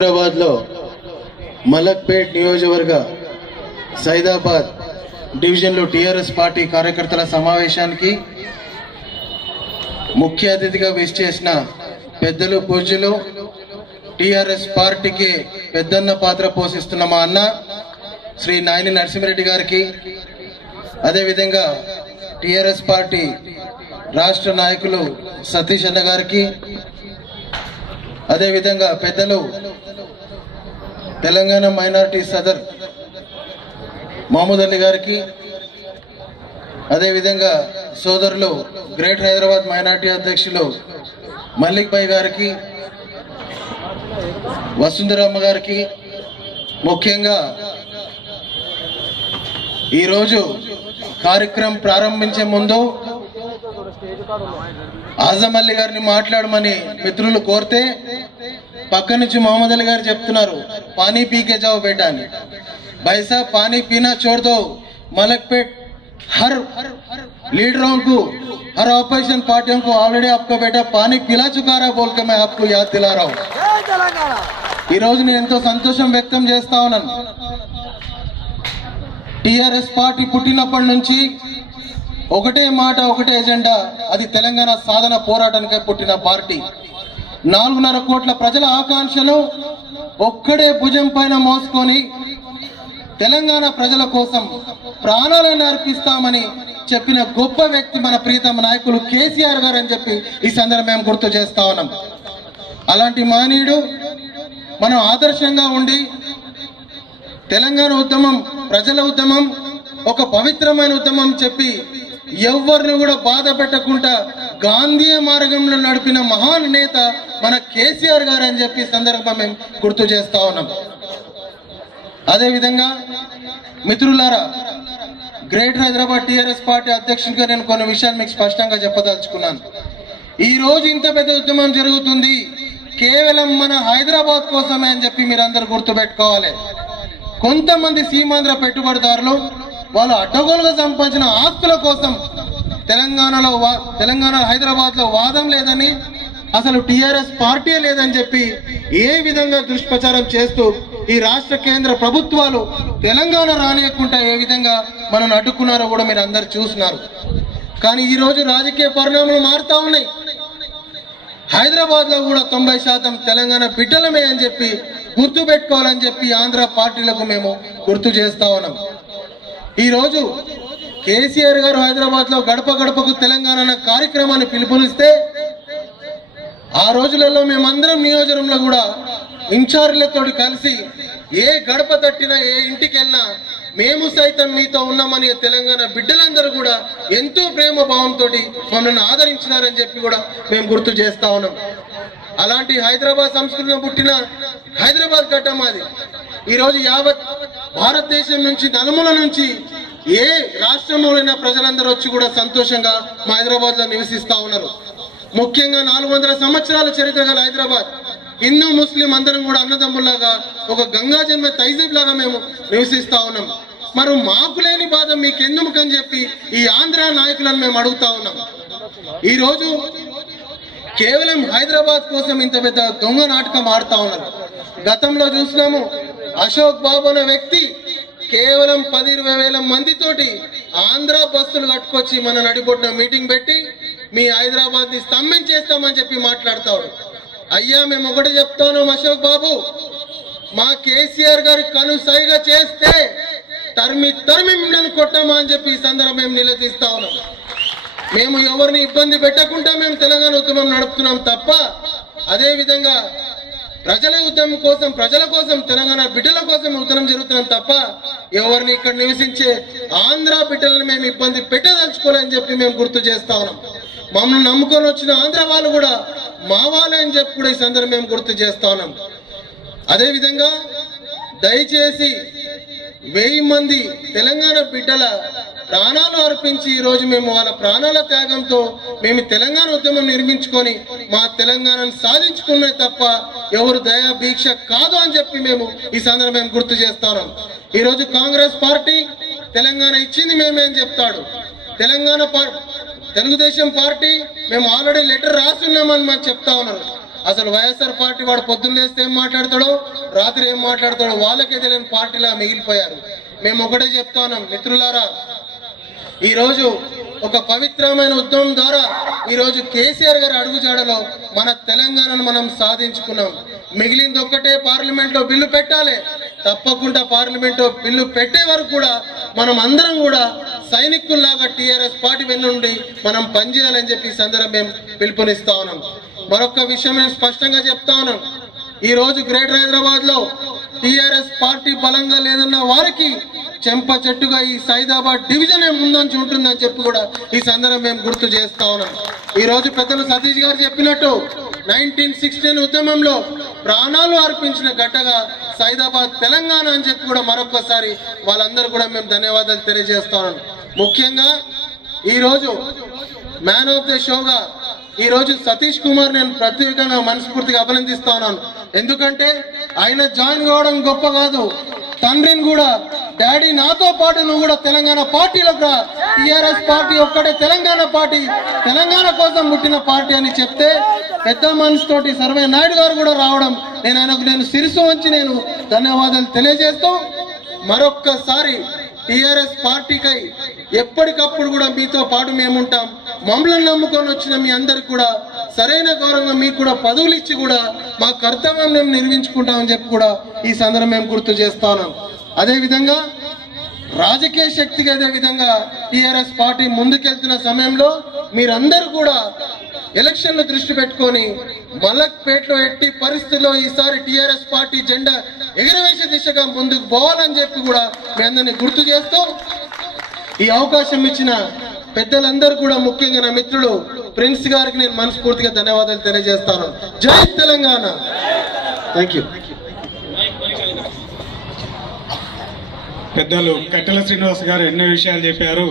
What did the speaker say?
హైదరాబాద్ లో మలక్పేట్ నియోజకవర్గ సైదాబాద్ డివిజన్ లో టిఆర్ఎస్ పార్టీ కార్యకర్తల సమావేశానికి ముఖ్య అతిథిగా విచ్చేసిన పెద్దలు పూజ్యులు టిఆర్ఎస్ పార్టీకి పెద్దన్న పాత్ర పోషిస్తున్న మా అన్న శ్రీ నాయని నరసింహారెడ్డి గారికి, అదే విధంగా టిఆర్ఎస్ పార్టీ రాష్ట్ర నాయకులు సతీష్ అన్న గారికి, అదే విధంగా పెద్దలు తెలంగాణ మైనారిటీ సదర్ మహమూద్ అలీ గారికి, అదే విధంగా సోదరులు గ్రేట్ హైదరాబాద్ మైనారిటీ అధ్యక్షులు మల్లిక్ భాయ్ గారికి, వసుంధరమ్మ గారికి, ముఖ్యంగా ఈరోజు కార్యక్రమం ప్రారంభించే ముందు ఆజం అలీ గారిని మాట్లాడమని మిత్రులు కోరితే పక్క నుంచి మొహమ్మద్ అలీ గారు చెప్తున్నారు, పానీ పీకే జాओ बेटा అని। भाई साहब पानी पीना छोड़ दो, मलकपेट हर लीडरों को, हर ऑपोजिशन पार्टियों को ऑलरेडी आपका बेटा पानी पिला चुका रहा बोल के मैं आपको याद दिला रहा हूँ। ఈ రోజు నేను ఎంతో సంతోషం వ్యక్తం చేస్తా ఉన్నాను। టిఆర్ఎస్ పార్టీ పుట్టినప్పటి నుంచి ఒకటే మాట, ఒకటే ఎజెండా, అది తెలంగాణ సాధన పోరాటానికే పుట్టిన పార్టీ। 4.5 కోట్ల ప్రజల ఆకాంక్షను ఒక్కడే భుజం పైన మోసుకొని తెలంగాణ ప్రజల కోసం ప్రాణాలను అర్పిస్తామని చెప్పిన గొప్ప వ్యక్తి మన ప్రీతమ నాయకులు కేసీఆర్ గారు అని చెప్పి ఈ సందర్భంగా మేము గుర్తు చేస్తా ఉన్నాం। అలాంటి మహనీయుడు మనం ఆదర్శంగా ఉండి తెలంగాణ ఉద్యమం, ప్రజల ఉద్యమం ఒక పవిత్రమైన ఉద్యమం చెప్పి ఎవరిని కూడా బాధ పెట్టకుండా గాంధీ మార్గంలో నడిపిన మహాన్ నేత మన కేసీఆర్ గారు అని చెప్పి సందర్భంగా మేము గుర్తు చేస్తా ఉన్నాం। అదే విధంగా మిత్రులారా, గ్రేట్ హైదరాబాద్ టిఆర్ఎస్ పార్టీ అధ్యక్షుడిగా నేను కొన్ని విషయాలు మీకు స్పష్టంగా చెప్పదలుచుకున్నాను। ఈ రోజు ఇంత పెద్ద ఉద్యమం జరుగుతుంది కేవలం మన హైదరాబాద్ కోసమే అని చెప్పి మీరందరూ గుర్తుపెట్టుకోవాలి। కొంతమంది సీమాంధ్ర పెట్టుబడిదారులు వాళ్ళు అడ్డగోలుగా సంపాదించిన ఆస్తుల కోసం తెలంగాణ హైదరాబాద్ లో వాదం లేదని, అసలు టిఆర్ఎస్ పార్టీ లేదని చెప్పి ఏ విధంగా దుష్ప్రచారం చేస్తూ ఈ రాష్ట్ర కేంద్ర ప్రభుత్వాలు తెలంగాణ రానియకుండా ఏ విధంగా మనం అడ్డుకున్నారో కూడా మీరు అందరు చూస్తున్నారు। కానీ ఈ రోజు రాజకీయ పరిణామాలు మారుతా ఉన్నాయి। హైదరాబాద్ లో కూడా 90% తెలంగాణ బిడ్డలమే అని చెప్పి గుర్తు పెట్టుకోవాలని చెప్పి ఆంధ్ర పార్టీలకు మేము గుర్తు చేస్తా ఉన్నాం। ఈ రోజు కేసీఆర్ గారు హైదరాబాద్ లో గడప గడపకు తెలంగాణ అనే కార్యక్రమాన్ని పిలుపునిస్తే ఆ రోజులలో మేమందరం నియోజకవర్గంలో కూడా ఇన్ఛార్జీలతో కలిసి ఏ గడప తట్టినా, ఏ ఇంటికి వెళ్ళినా మేము సైతం మీతో ఉన్నామని తెలంగాణ బిడ్డలందరూ కూడా ఎంతో ప్రేమ భావంతో మమ్మల్ని ఆదరించినారని చెప్పి కూడా మేము గుర్తు చేస్తా ఉన్నాం। అలాంటి హైదరాబాద్ సంస్కృతిలో పుట్టిన హైదరాబాద్ గడ్డ మాది। ఈరోజు యావత్ భారతదేశం నుంచి, నలుమూల నుంచి ఏ రాష్ట్రంలోనైనా ప్రజలందరూ వచ్చి కూడా సంతోషంగా మా హైదరాబాద్ లో నివసిస్తా ఉన్నారు। ముఖ్యంగా 400 సంవత్సరాల చరిత్ర గల హైదరాబాద్, హిందూ ముస్లిం అందరం కూడా అన్నదమ్ములాగా ఒక గంగా జన్మ తైజీబ్ లాగా మేము నివసిస్తా ఉన్నాం। మరి మాకు లేని బాధ మీకెందుకు అని చెప్పి ఈ ఆంధ్ర నాయకులను మేము అడుగుతా ఉన్నాం। ఈ రోజు కేవలం హైదరాబాద్ కోసం ఇంత పెద్ద దొంగ నాటకం ఆడుతా ఉన్నారు। గతంలో చూసినాము, అశోక్ బాబు అనే వ్యక్తి కేవలం 10-20 వేల మందితోటి ఆంధ్ర బస్సులు కట్టుకొచ్చి మన నడిబొడ్డున మీటింగ్ పెట్టి మీ హైదరాబాద్ ని స్తంభించేస్తామని చెప్పి మాట్లాడతాడు। అయ్యా, మేము ఒకటి చెప్తాను అశోక్ బాబు, మా కేసీఆర్ గారి కనుసైగా చేస్తే తరిమి మిమ్మల్ని కొట్టామా అని చెప్పి ఈ సందర్భం మేము నిలదీస్తా ఉన్నాం। మేము ఎవరిని ఇబ్బంది పెట్టకుండా మేము తెలంగాణ ఉద్యమం నడుపుతున్నాం తప్ప, అదే విధంగా ప్రజల ఉద్యమం కోసం, ప్రజల కోసం, తెలంగాణ బిడ్డల కోసం ఉద్యమం జరుగుతున్నాం తప్ప ఎవరిని ఇక్కడ నివసించే ఆంధ్ర బిడ్డలను మేము ఇబ్బంది పెట్టదలుచుకోవాలని చెప్పి మేము గుర్తు చేస్తా ఉన్నాం। మమ్మల్ని నమ్ముకొని వచ్చిన ఆంధ్ర వాళ్ళు కూడా మా వాళ్ళే అని చెప్పి కూడా ఈ సందర్భం మేము గుర్తు చేస్తా ఉన్నాం। అదే విధంగా దయచేసి 1000 మంది తెలంగాణ బిడ్డల ప్రాణాలు అర్పించి ఈ రోజు మేము వాళ్ళ ప్రాణాల త్యాగంతో మేము తెలంగాణ ఉద్యమం నిర్మించుకొని మా తెలంగాణను సాధించుకునే తప్ప ఎవరు దయా భీక్ష కాదు అని చెప్పి మేము ఈ సందర్భం మేము గుర్తు చేస్తాం। ఈ రోజు కాంగ్రెస్ పార్టీ తెలంగాణ ఇచ్చింది మేమే అని చెప్తాడు, తెలుగుదేశం పార్టీ మేము ఆల్రెడీ లెటర్ రాస్తున్నామని మనం చెప్తా ఉన్నారు। అసలు వైఎస్ఆర్ పార్టీ వాడు పొద్దున్న లేస్తే ఏం మాట్లాడతాడో రాత్రి ఏం మాట్లాడతాడో వాళ్ళకే తెలియని పార్టీలా మిగిలిపోయారు. మేము ఒకటే చెప్తా ఉన్నాం మిత్రులారా, ఈ రోజు ఒక పవిత్రమైన ఉద్యమం ద్వారా ఈ రోజు కేసీఆర్ గారి అడుగుజాడలో మన తెలంగాణను మనం సాధించుకున్నాం. మిగిలింది ఒక్కటే, పార్లమెంట్ లో బిల్లు పెట్టాలి. తప్పకుండా పార్లమెంట్ లో బిల్లు పెట్టే వరకు కూడా మనం అందరం కూడా సైనికుల్లాగా టీఆర్ఎస్ పార్టీ వెన్నుండి మనం పనిచేయాలని చెప్పి ఈ సందర్భం మేము పిలుపునిస్తా ఉన్నాం. మరొక విషయం నేను స్పష్టంగా చెప్తా ఉన్నాం, ఈ రోజు గ్రేటర్ హైదరాబాద్ లో టీఆర్ఎస్ పార్టీ బలంగా లేదన్న వారికి చెంప చెట్టుగా ఈ సైదాబాద్ డివిజన్ ముందంచి ఉంటుందని చెప్పి కూడా ఈ సందర్భం మేము గుర్తు చేస్తా ఉన్నాం. ఈ రోజు పెద్దలు సతీష్ గారు చెప్పినట్టు 1916 ఉద్యమంలో ప్రాణాలు అర్పించిన గడ్డగా సైదాబాద్ తెలంగాణ అని చెప్పి కూడా మరొకసారి వాళ్ళందరూ కూడా మేము ధన్యవాదాలు తెలియజేస్తా ఉన్నాం. ముఖ్యంగా ఈ రోజు మ్యాన్ ఆఫ్ ద షోగా ఈ రోజు సతీష్ కుమార్ నేను ప్రత్యేకంగా మనస్ఫూర్తిగా అభినందిస్తా ఉన్నాను. ఎందుకంటే ఆయన జాయిన్ కావడం గొప్ప కాదు, తండ్రిని కూడా డాడీ నాతో పాటు నువ్వు కూడా తెలంగాణ పార్టీలోకి రా, టీఆర్ఎస్ పార్టీ ఒక్కటే తెలంగాణ పార్టీ, తెలంగాణ కోసం పుట్టిన పార్టీ అని చెప్తే పెద్ద మనసుతోటి సర్వే నాయుడు గారు కూడా రావడం నేను ఆయనకు శిరస్సు వంచి నేను ధన్యవాదాలు తెలియజేస్తూ మరొక్కసారి టీఆర్ఎస్ పార్టీకై ఎప్పటికప్పుడు కూడా మీతో పాటు మేముంటాం. మమ్మల్ని నమ్ముకొని వచ్చిన మీ అందరికి కూడా సరైన గౌరవంగా మీకు కూడా పదవులు ఇచ్చి కూడా మా కర్తవ్యం మేము నిర్వహించుకుంటామని చెప్పి కూడా ఈ సందర్భం మేము గుర్తు చేస్తా ఉన్నాం. అదే విధంగా రాజకీయ శక్తికి అదే విధంగా టీఆర్ఎస్ పార్టీ ముందుకెళ్తున్న సమయంలో మీరందరూ కూడా ఎలక్షన్లు దృష్టి పెట్టుకొని మలక్పేటలో ఎట్టి పరిస్థితుల్లో ఈసారి టీఆర్ఎస్ పార్టీ జెండా ఎగురవేసే దిశగా ముందుకు పోవాలని చెప్పి కూడా మీ అందరినీ గుర్తు చేస్తూ ఈ అవకాశం ఇచ్చిన పెద్దలందరూ కూడా ముఖ్యంగా నా మిత్రుడు ప్రిన్స్ గారికి నేను మనస్ఫూర్తిగా ధన్యవాదాలు తెలియజేస్తాను. జై తెలంగాణ. Thank you. పెద్దలు కట్టెల శ్రీనివాస్ గారు ఎన్నో విషయాలు చెప్పారు.